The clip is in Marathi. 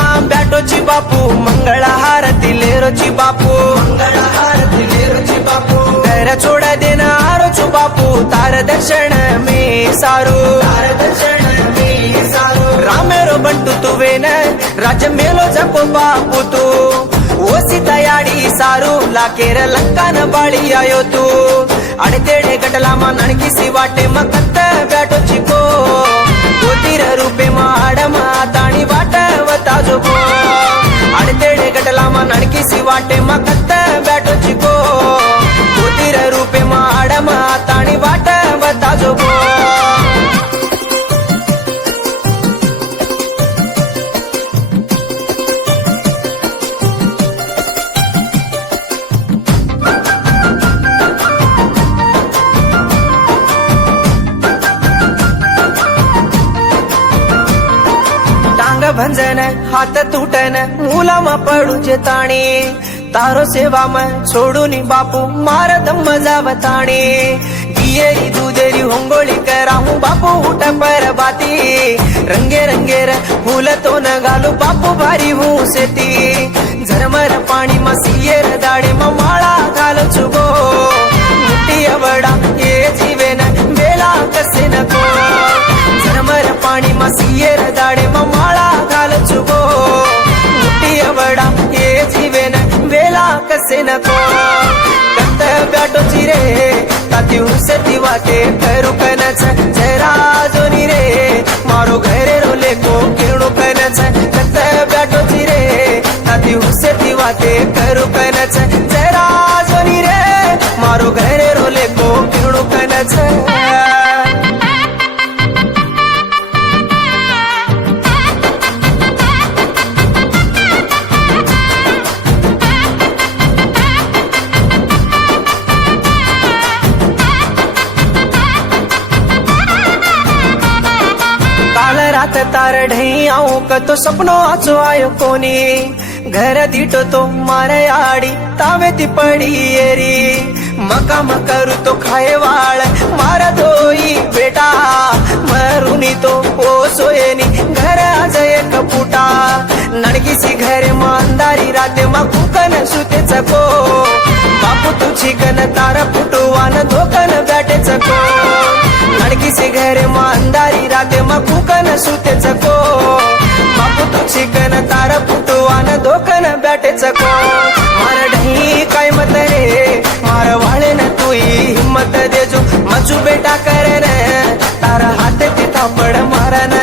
માં બેઠોજી બાપુ મંગળ હારતી લેરોજી બાપુ મંગળ હારતી લેરોજી બાપુ ઘર છોડા દેનારો છું બાપુ તાર દર્શન में સારું તાર દર્શન में સારું રામેરો બંટુ તુવે ને રાજ મેલો જપો બાપુ તું ओ सीतायाडी सारू लाकेर लंकान बाळी आयो तू अडतेडे गटलामा नणकीसी वाटे मकत्त बैठो चिको गोतीर रूपे माडमा ताणी वाट वताजो गो अडतेडे गटलामा नणकीसी वाटे मकत्त बैठो चिको गोतीर रूपे माडमा ताणी वाट वताजो गो भंजन हाथ तूटन मूलामा पडू जे ताणी तारो सेवा में छोडूनी बापू मार दम जावताणी गियेरी दूधेरी होंगोळी कराहूं बापू उठ पर बाती रंगे रंगेर फूल तो न घालू बापू भारी हूं सेती झरमर पाणी मा सियर दाडे मा माळा घालो चुगो मुठी अवडा ये जीवेन बेला कसे नको झरमर पाणी मा सियर दाडे मा माळा घाल चुगो मुठी अवडा ये जीवेन बेला कसे नको कत बैठो चिरे ताती हुसती वाटे करू कनच जरा जोनी रे मारो घरे रोले को किरणो कनच कत बैठो चिरे ताती हुसती वाटे करू कनच जरा जोनी रे मारो घरे रोले को किरणो कनच रात तार ढई आऊं कतो सपनो आचो आयो कोनी घर दीटो तो मारे आड़ी तावे ती पड़ी एरी मका मकरू तो खाए वाळ मारा धोई बेटा मरुनी तो ओ सोयेनी घर आज एक फुटा नडकी सी घरे मांदारी राते मा कुकन सुते चको बापू तुझी कन तार फुटवान धोकन बैठे चको नडकी सी घरे मांदारी राते मा कुकन सुते चको बापू तुझी कन तार फुटवान धोकन बैठे चको मार ढई काय मत रे मार वाळे न तुई हिम्मत देजो मचू बेटा करे न तारा हात तिथा पड मारा न